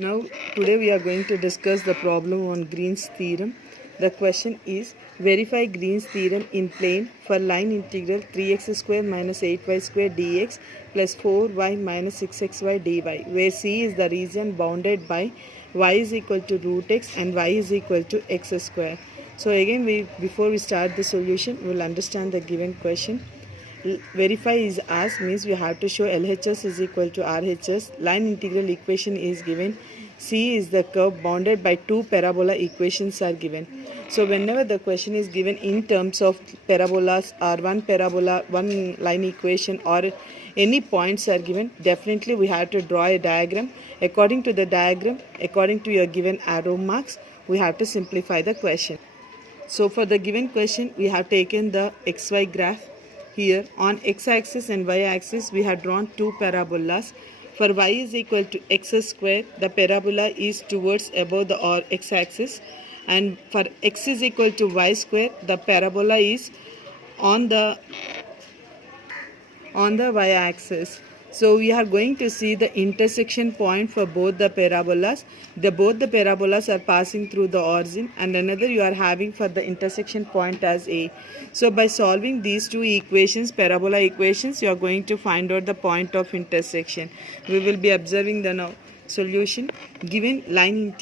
Now, today we are going to discuss the problem on Green's theorem. The question is, verify Green's theorem in plane for line integral 3x square minus 8y square dx plus 4y minus 6xy dy, where C is the region bounded by y is equal to root x and y is equal to x square. So again, before we start the solution, we will understand the given question. Verify is as means we have to show LHS is equal to RHS. Line integral equation is given. C is the curve bounded by two parabola equations are given. So whenever the question is given in terms of parabolas or one parabola, one line equation or any points are given, definitely we have to draw a diagram. According to the diagram, according to your given arrow marks, we have to simplify the question. So for the given question, we have taken the XY graph. Here on x-axis and y-axis we have drawn two parabolas. For y is equal to x square, the parabola is towards above the x-axis, and for x is equal to y square, the parabola is on the y-axis. So we are going to see the intersection point for both the parabolas. Both the parabolas are passing through the origin, and another you are having for the intersection point as A. So by solving these two equations, parabola equations, you are going to find out the point of intersection. We will be observing the now solution. Given line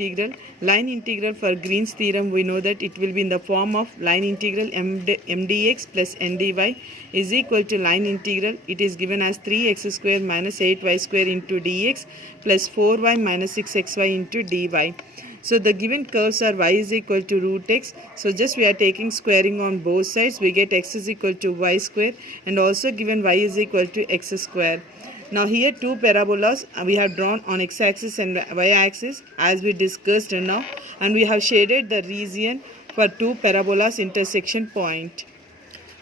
integral for Green's theorem, we know that it will be in the form of line integral mdx plus ndy is equal to line integral. It is given as 3x square minus 8y square into dx plus 4y minus 6xy into dy. So the given curves are y is equal to root x. So just we are taking squaring on both sides. We get x is equal to y square, and also given y is equal to x square. Now here two parabolas we have drawn on x-axis and y-axis as we discussed now, and we have shaded the region for two parabolas intersection point.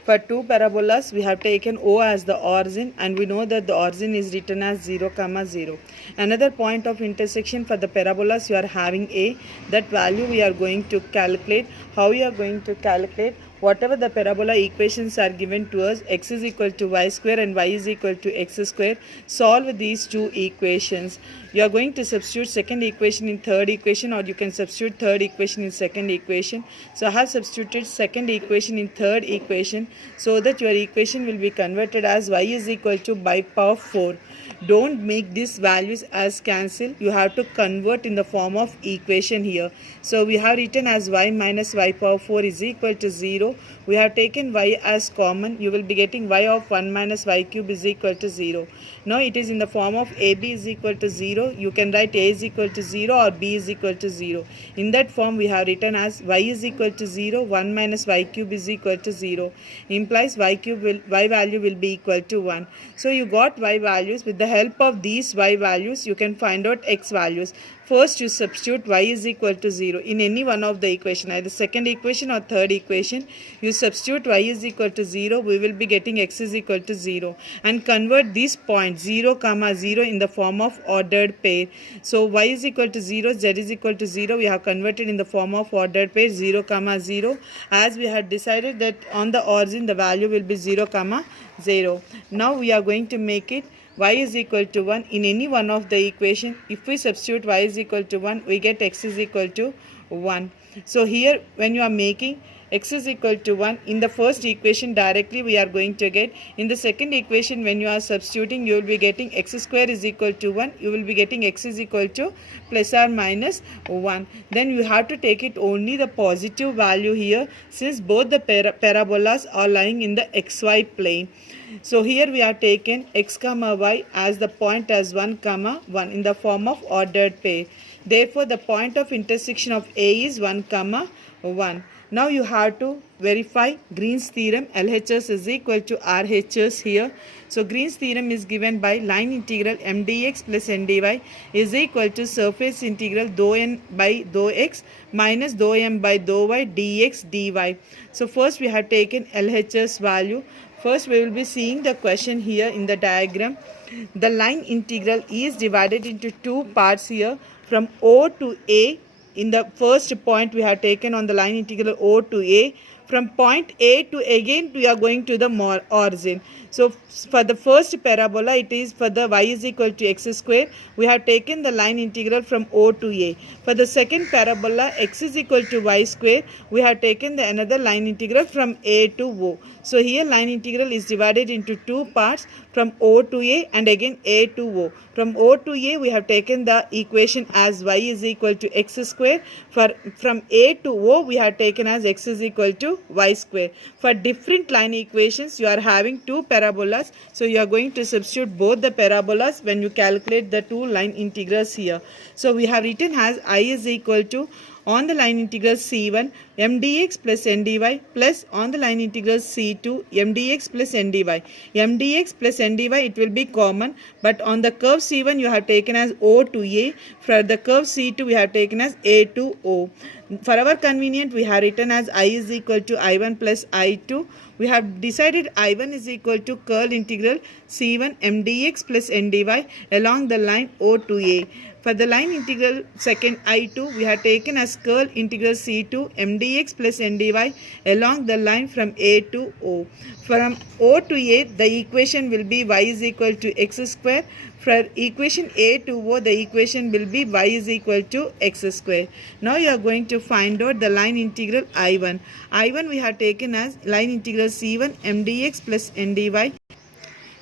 For two parabolas we have taken O as the origin, and we know that the origin is written as 0, 0. Another point of intersection for the parabolas you are having A. That value we are going to calculate. How we are going to calculate? Whatever the parabola equations are given to us, x is equal to y square and y is equal to x square, solve these two equations. You are going to substitute second equation in third equation, or you can substitute third equation in second equation. So I have substituted second equation in third equation so that your equation will be converted as y is equal to by power 4. Don't make these values as cancel. You have to convert in the form of equation here. So we have written as y minus y power 4 is equal to 0. We have taken y as common. You will be getting y of 1 minus y cube is equal to 0. Now it is in the form of ab is equal to 0. You can write a is equal to 0 or b is equal to 0. In that form we have written as y is equal to 0, 1 minus y cube is equal to 0. Implies y value will be equal to 1. So you got y values. With the help of these y values you can find out x values. First you substitute y is equal to 0 in any one of the equation, either second equation or third equation. You substitute y is equal to 0, we will be getting x is equal to 0, and convert these points 0, 0 in the form of ordered pair. So y is equal to 0, z is equal to 0, we have converted in the form of ordered pair 0, 0, as we had decided that on the origin the value will be 0, 0. Now we are going to make it y is equal to 1 in any one of the equation. If we substitute y is equal to 1, we get x is equal to 1. So here when you are making x is equal to 1 in the first equation, directly we are going to get. In the second equation, when you are substituting, you will be getting x square is equal to 1. You will be getting x is equal to plus or minus 1. Then you have to take it only the positive value here, since both the parabolas are lying in the xy plane. So here we are taken x comma y as the point as 1 comma 1 in the form of ordered pair. Therefore the point of intersection of A is 1 comma 1. Now you have to verify Green's theorem. LHS is equal to RHS here. So Green's theorem is given by line integral mdx plus ndy is equal to surface integral dou n by dou x minus dou m by dou y dx dy. So first we have taken LHS value. First we will be seeing the question here in the diagram. The line integral is divided into two parts here, from O to A. In the first point we have taken on the line integral O to A, From point A to again we are going to the origin. So for the first parabola, it is for the y is equal to x square. We have taken the line integral from O to A. For the second parabola, x is equal to y square. We have taken the another line integral from A to O. So here line integral is divided into two parts, from O to A and again A to O. From O to A, we have taken the equation as y is equal to x square. From A to O, we have taken as x is equal to y square. For different line equations, you are having two parabolas. So you are going to substitute both the parabolas when you calculate the two line integrals here. So we have written as I is equal to, on the line integral c1 m dx plus n dy, plus on the line integral c2 m dx plus n dy. M dx plus n dy, it will be common, but on the curve c1 you have taken as O to A. For the curve c2 we have taken as A to O. For our convenience, we have written as I is equal to I1 plus I2. We have decided I1 is equal to curl integral c1 m dx plus n dy along the line O to A. For the line integral second I2, we have taken as curl integral c2 m dx plus n dy along the line from A to O. From O to A, the equation will be y is equal to x square. For equation A to O, the equation will be y is equal to x square. Now you are going to find out the line integral I1. I1 we have taken as line integral c1 m dx plus n dy.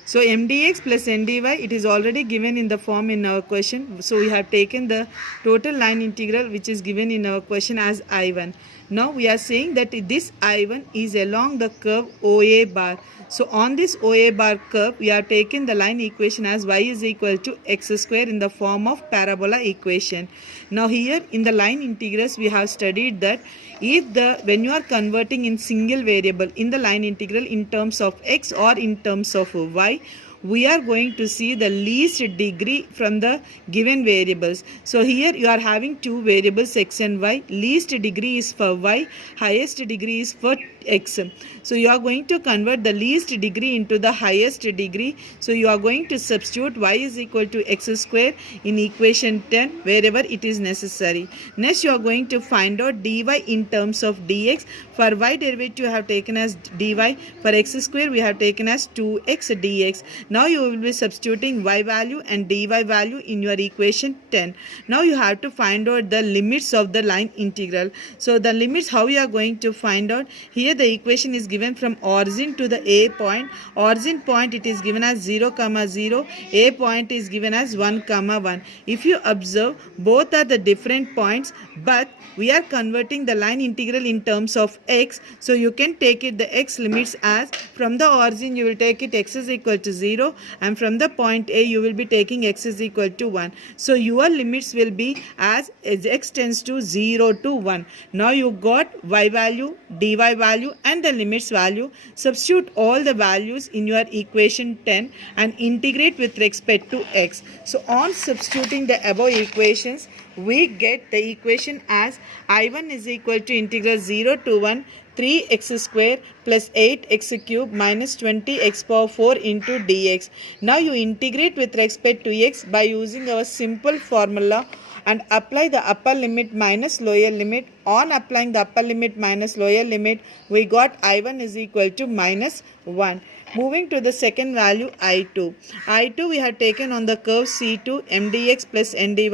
So m dx plus n dy, it is already given in the form in our question. So we have taken the total line integral which is given in our question as I1. Now we are saying that this I1 is along the curve OA bar. So on this OA bar curve, we are taking the line equation as y is equal to x square in the form of parabola equation. Now here in the line integrals, we have studied that when you are converting in single variable in the line integral in terms of x or in terms of y, we are going to see the least degree from the given variables. So here you are having two variables x and y. Least degree is for y, highest degree is for x. So you are going to convert the least degree into the highest degree. So you are going to substitute y is equal to x square in equation 10 wherever it is necessary. Next you are going to find out dy in terms of dx. For y derivative you have taken as dy. For x square we have taken as 2x dx. Now you will be substituting y value and dy value in your equation 10. Now you have to find out the limits of the line integral. So the limits, how you are going to find out? Here the equation is given from origin to the A point. Origin point it is given as 0, 0. A point is given as 1, 1. If you observe, both are the different points, but we are converting the line integral in terms of x. So you can take it the x limits as, from the origin you will take it x is equal to 0, and from the point A you will be taking x is equal to 1. So your limits will be as x tends to 0 to 1. Now you got y value, dy value and the limits value. Substitute all the values in your equation 10 and integrate with respect to x. So on substituting the above equations, we get the equation as I1 is equal to integral 0 to 1 3x square plus 8x cube minus 20x power 4 into dx. Now you integrate with respect to x by using our simple formula and apply the upper limit minus lower limit. On applying the upper limit minus lower limit, we got I1 is equal to minus 1. Moving to the second value I2. I2 we have taken on the curve C2 m dx plus n dy.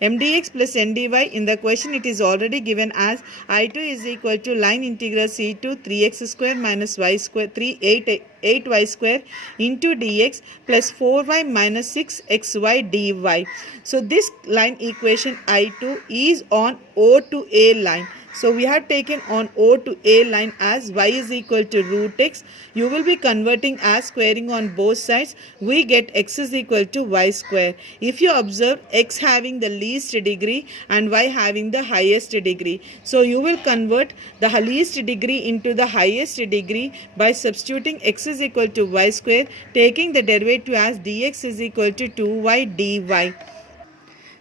M dx plus n dy, in the question it is already given as I2 is equal to line integral C2 3x square minus y square 8y square into dx plus 4y minus 6xy dy. So this line equation I2 is on O to A line. So we have taken on O to A line as y is equal to root x. You will be converting as squaring on both sides. We get x is equal to y square. If you observe, x having the least degree and y having the highest degree. So you will convert the least degree into the highest degree by substituting x is equal to y square, taking the derivative as dx is equal to 2y dy.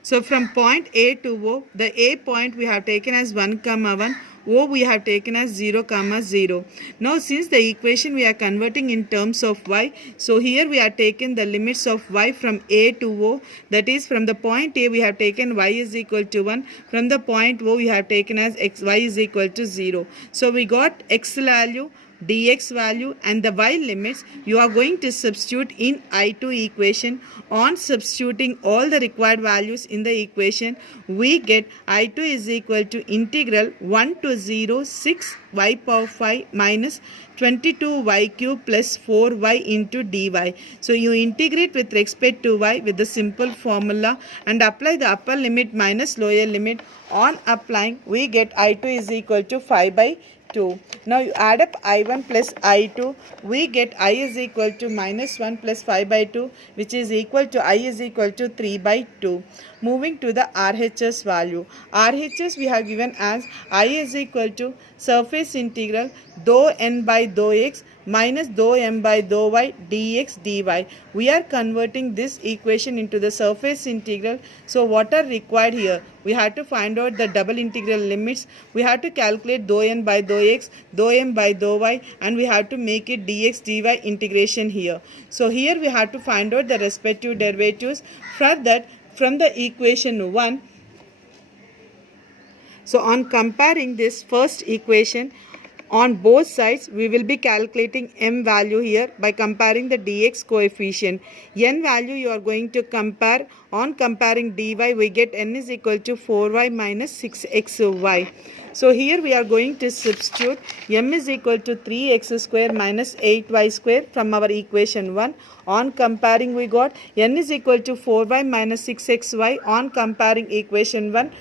So from point A to O, the A point we have taken as 1, 1, O we have taken as 0 comma 0. Now since the equation we are converting in terms of y, so here we are taken the limits of y from a to o, that is from the point a we have taken y is equal to 1, from the point o we have taken as y is equal to 0. So we got x value, dx value and the y limits. You are going to substitute in I2 equation. On substituting all the required values in the equation, we get I2 is equal to integral 1 to 0 6 y power 5 minus 22y cube plus 4y into dy. So you integrate with respect to y with the simple formula and apply the upper limit minus lower limit. On applying, we get I2 is equal to 5 by 2. Now you add up I1 plus I2, we get I is equal to minus 1 plus 5 by 2, which is equal to I is equal to 3 by 2. Moving to the RHS value. RHS we have given as I is equal to surface integral dou n by dou x minus dou m by dou y dx dy. We are converting this equation into the surface integral. So what are required here? We have to find out the double integral limits. We have to calculate dou n by dou x, dou m by dou y, and we have to make it dx dy integration here. So here we have to find out the respective derivatives. For that, from the equation 1, so on comparing this first equation, on both sides we will be calculating m value here by comparing the dx coefficient. N value you are going to compare. On comparing dy we get n is equal to 4y minus 6xy. So here we are going to substitute m is equal to 3x square minus 8y square from our equation 1. On comparing we got n is equal to 4y minus 6xy. On comparing equation 1,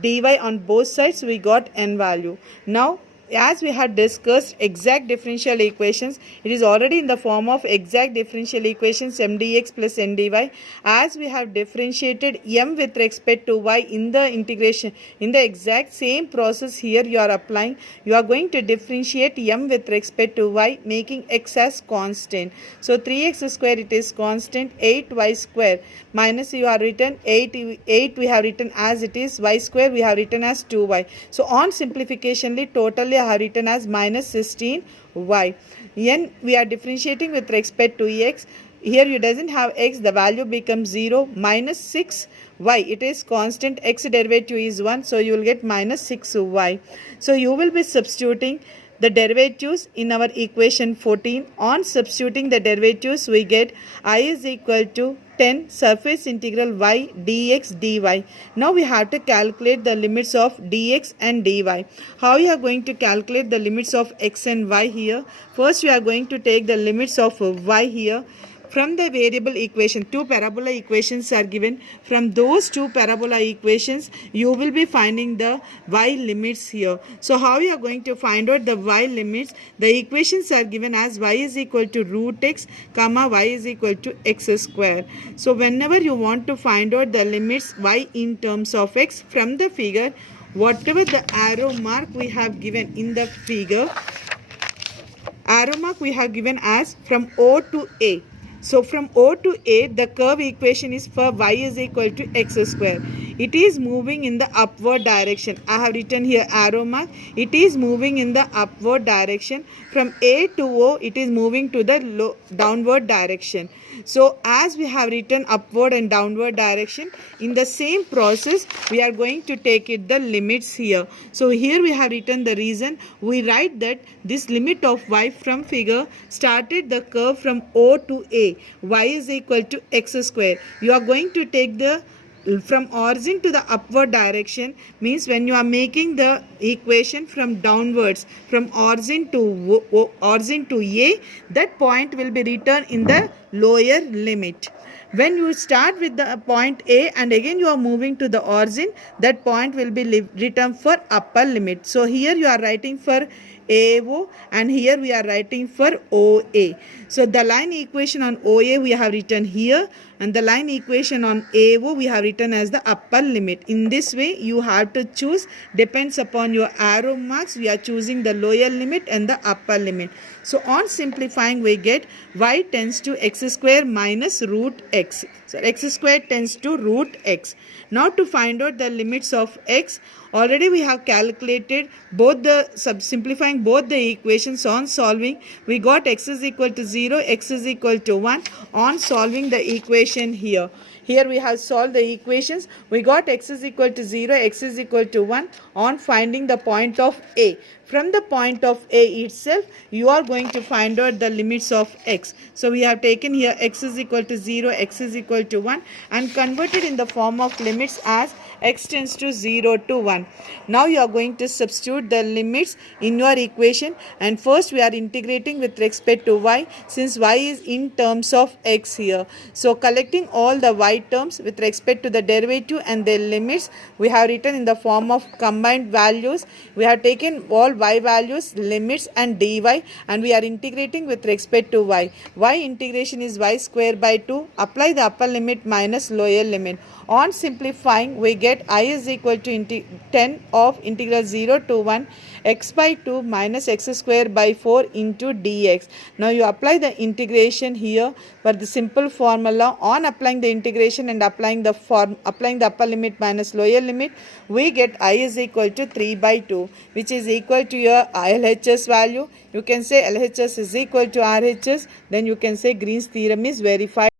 dy on both sides we got n value. Now as we had discussed exact differential equations, it is already in the form of exact differential equations m dx plus n dy. As we have differentiated m with respect to y in the integration, in the exact same process here you are applying. You are going to differentiate m with respect to y, making x as constant. So 3x square it is constant, 8y square minus you are written 8 we have written as it is, y square we have written as 2y. So on simplificationly totally I have written as minus 16y. N we are differentiating with respect to x. Here you doesn't have x, the value becomes 0, minus 6y. It is constant, x derivative is 1, so you will get minus 6y. So you will be substituting the derivatives in our equation 14. On substituting the derivatives we get I is equal to 10 surface integral y dx dy. Now we have to calculate the limits of dx and dy. How you are going to calculate the limits of x and y here? First we are going to take the limits of y here. From the variable equation, two parabola equations are given. From those two parabola equations, you will be finding the y limits here. So how you are going to find out the y limits? The equations are given as y is equal to root x, comma y is equal to x square. So whenever you want to find out the limits y in terms of x, from the figure, whatever the arrow mark we have given in the figure, arrow mark we have given as from O to A. So from O to A, the curve equation is for y is equal to x square. It is moving in the upward direction. I have written here arrow mark. It is moving in the upward direction. From A to O, it is moving to the downward direction. So as we have written upward and downward direction, in the same process, we are going to take it the limits here. So here we have written the reason. We write that this limit of y from figure started the curve from O to A. Y is equal to x square. You are going to take the from origin to the upward direction, means when you are making the equation from downwards, from origin to A, that point will be written in the lower limit. When you start with the point A and again you are moving to the origin, that point will be written for upper limit. So here you are writing for AO and here we are writing for OA. So the line equation on OA we have written here and the line equation on AO we have written as the upper limit. In this way you have to choose, depends upon your arrow marks, we are choosing the lower limit and the upper limit. So on simplifying we get y tends to x square minus root x. So So x squared tends to root x. Now to find out the limits of x, already we have calculated both the simplifying both the equations on solving. We got x is equal to 0, x is equal to 1 on solving the equation here. Here we have solved the equations. We got x is equal to 0, x is equal to 1 on finding the point of A. From the point of A itself, you are going to find out the limits of x. So we have taken here x is equal to 0, x is equal to 1 and converted in the form of limits as x tends to 0 to 1. Now you are going to substitute the limits in your equation, and first we are integrating with respect to y since y is in terms of x here. So collecting all the y terms with respect to the derivative and their limits, we have written in the form of combined values. We have taken all y values, limits and dy, and we are integrating with respect to y. Y integration is y square by 2. Apply the upper limit minus lower limit. On simplifying, we get I is equal to 10 of integral 0 to 1 x by 2 minus x square by 4 into dx. Now you apply the integration here for the simple formula. On applying the integration and applying the upper limit minus lower limit, we get I is equal to 3 by 2, which is equal to your LHS value. You can say LHS is equal to RHS. Then you can say Green's theorem is verified.